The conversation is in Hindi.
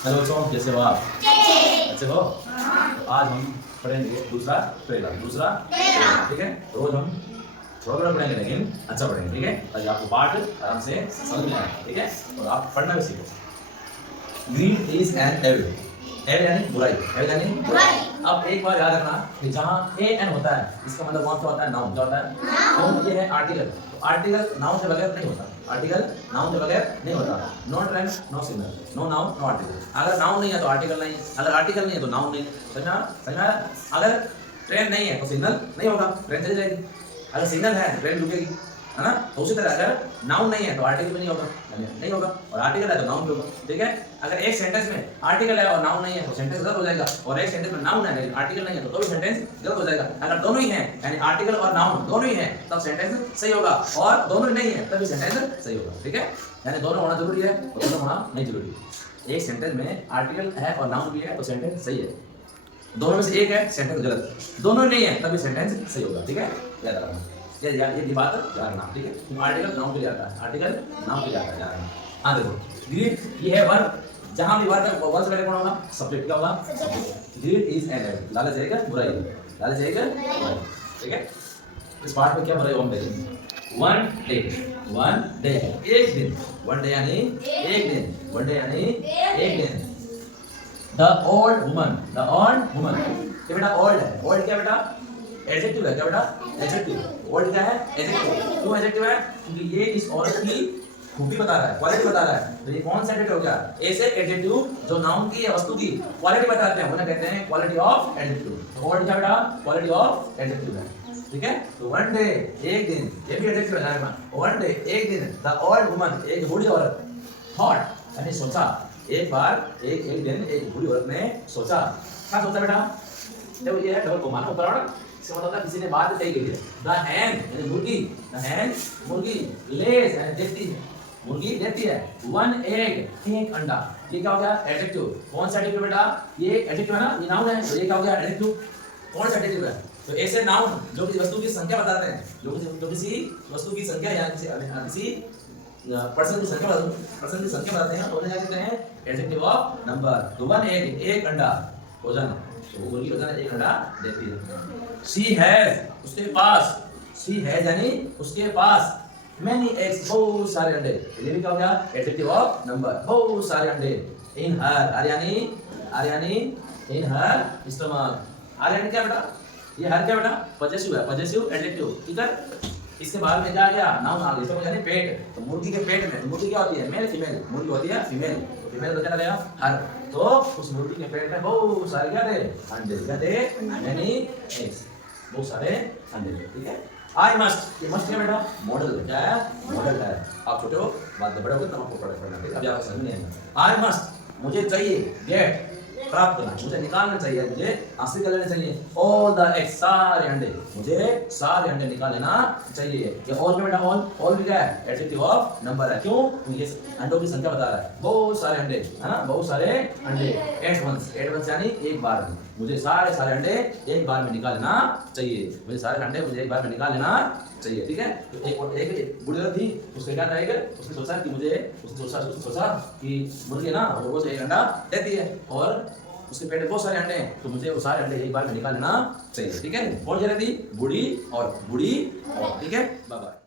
हेलो बच्चों, कैसे हो आप? अच्छे हो? तो आज हम पढ़ेंगे दूसरा पहला ठीक है। रोज हम थोड़ा थोड़ा पढ़ेंगे लेकिन अच्छा पढ़ेंगे, ठीक है, ताकि आपको पाठ आराम से समझ में आए, ठीक है, और आप पढ़ना भी सीखो। Greed is an evil, evil यानी बुराई, एविल यानी बुराई। अब एक बार याद रखना कि जहाँ ए एन होता है इसका मतलब कौन सा होता है? नाउन। क्या होता है? नाउन। ये है आर्टिकल। तो आर्टिकल नाउन के बगैर नहीं होता, आर्टिकल नाउन के बगैर नहीं होता। No trend no signal, no noun no article. अगर नाउन नहीं है तो आर्टिकल नहीं, अगर आर्टिकल नहीं है तो नाउन नहीं। समझा? अगर ट्रेन नहीं है तो सिग्नल नहीं होगा, ट्रेन चली जाएगी। अगर सिग्नल है तो ट्रेन रुकेगी, है ना? तो उसी तरह अगर नाउन नहीं है तो आर्टिकल भी नहीं होगा, नहीं होगा, और आर्टिकल है तो नाउन भी होगा, ठीक है। अगर एक सेंटेंस में आर्टिकल है और नाउन नहीं है तो सेंटेंस गलत हो जाएगा, और एक सेंटेंस में नाउन है लेकिन आर्टिकल नहीं है तो भी सेंटेंस गलत हो जाएगा। अगर दोनों ही हैं यानी आर्टिकल और नाउन दोनों ही हैं तब सेंटेंस सही होगा, और दोनों ही नहीं है तब भी सेंटेंस सही होगा, ठीक है। यानी दोनों होना जरूरी है और दोनों होना नहीं जरूरी। एक सेंटेंस में आर्टिकल है और नाउन भी है तो सेंटेंस सही है, दोनों में से एक है सेंटेंस गलत, दोनों नहीं है तभी सेंटेंस सही होगा, ठीक है। याद रखना ये बात याद रखना, ठीक है। आर्टिकल नाउन के लिए आता है, आर्टिकल नाउन के लिए आता है, याद रखना। हाँ देखो, ग्रीड ये है वर्ब, जहां भी वर्ब है वर्ब से पहले कौन होगा? सब्जेक्ट। क्या होगा? ग्रीड इज एन एविल, लालच है क्या? बुराई, लालच है क्या? बुराई, ठीक है। इस पार्ट में क्या बुराई हम देखेंगे? वन डे, एक दिन, वन डे यानी एक दिन, वन डे यानी एक दिन। द ओल्ड वुमन, ये बेटा ओल्ड है, ओल्ड क्या बेटा? एडजेक्टिव है, क्या बेटा? एडजेक्टिव। ओल्ड क्या है? एडजेक्टिव। क्यों एडजेक्टिव है? क्योंकि ये इस औरत की खूबी बता रहा है, क्वालिटी बता रहा है। तो ये कौन सा एडजेक्टिव हो गया? ऐसे एडजेक्टिव जो नाउन की या वस्तु की क्वालिटी बताते हैं उन्हें कहते हैं क्वालिटी ऑफ एडजेक्टिव। तो ओल्ड क्या बेटा? क्वालिटी ऑफ एडजेक्टिव है, ठीक है। तो वन डे एक दिन, ये भी एडजेक्टिव है ना। वन डे एक दिन, द ओल्ड वुमन एक बूढ़ी औरत, थॉट यानी सोचा, एक बार एक दिन एक बूढ़ी औरत ने सोचा। क्या सोचा बेटा? जब ये है डबल कोमा ऊपर और इसका मतलब होता है किसी ने बात कही गई है। द हैन यानी मुर्गी, द हैन मुर्गी, लेज यानी देती है, मुर्गी देती है। वन एग एक अंडा, ये क्या हो गया? एडजेक्टिव। कौन सा एडजेक्टिव बेटा? ये एडजेक्टिव है ना, ये नाउन है, तो ये क्या हो गया? एडजेक्टिव। कौन सा एडजेक्टिव है? तो ऐसे नाउन जो किसी वस्तु की संख्या बताते हैं, जो किसी वस्तु की संख्या या किसी पर्सन की संख्या बताते हैं, तो उन्हें क्या कहते हैं? Adjective of number. तो वन एग एक अंडा, भोजन, तो मुर्गी रोजाना एक अंडा देती है। शी हैज उसके पास, शी हैज यानी उसके पास, मैनी एग्स बहुत सारे अंडे, ये भी क्या हो गया? एडजेक्टिव ऑफ नंबर, बहुत सारे अंडे। इन हर आर्यानी इन हर स्टमक, आर्यानी क्या बेटा? ये हर क्या बेटा? पजेसिव है, पजेसिव एडजेक्टिव, ठीक है। इसके बाद में क्या आ गया? नाउन आ गया, इसका यानी पेट। तो मुर्गी के पेट में, मुर्गी क्या होती है? मेल फीमेल, मुर्गी होती है फीमेल, तो फीमेल तो क्या लगेगा? हर। तो उस मुर्गी के पेट में बहुत सारे क्या थे? अंडे, क्या थे? यानी एग्स, बहुत सारे अंडे, ठीक है। आई मस्ट, ये मस्ट क्या बेटा? मॉडल, क्या है? मॉडल है। आप छोटे हो, बाद में बड़े हो तब आपको पढ़ना, ठीक है। अभी आपको समझ नहीं आएगा। आई मस्ट मुझे चाहिए, गेट प्राप्त करना, मुझे निकालना चाहिए, मुझे हासिल कर लेना चाहिए। ऑल द एग्स सारे अंडे, मुझे सारे अंडे निकाल लेना चाहिए। ये ऑल क्या बेटा? ऑल भी क्या है? एडजेक्टिव ऑफ नंबर है। क्यों? क्योंकि ये अंडों की संख्या बता रहा है, बहुत सारे अंडे, है ना, बहुत सारे अंडे। एट वंस यानी एक बार में, मुझे सारे अंडे एक बार में निकाल लेना चाहिए, मुझे सारे अंडे मुझे एक बार में निकाल लेना चाहिए, ठीक है। तो एक बूढ़ी औरत थी, उसने क्या करेगा? उसने सोचा कि मुर्गी ना रोज एक अंडा देती है और उसके पेट में बहुत सारे अंडे हैं, तो मुझे वो सारे अंडे एक बार में निकाल लेना चाहिए, ठीक है। कौन कह रही थी? बूढ़ी और, ठीक है। Bye bye.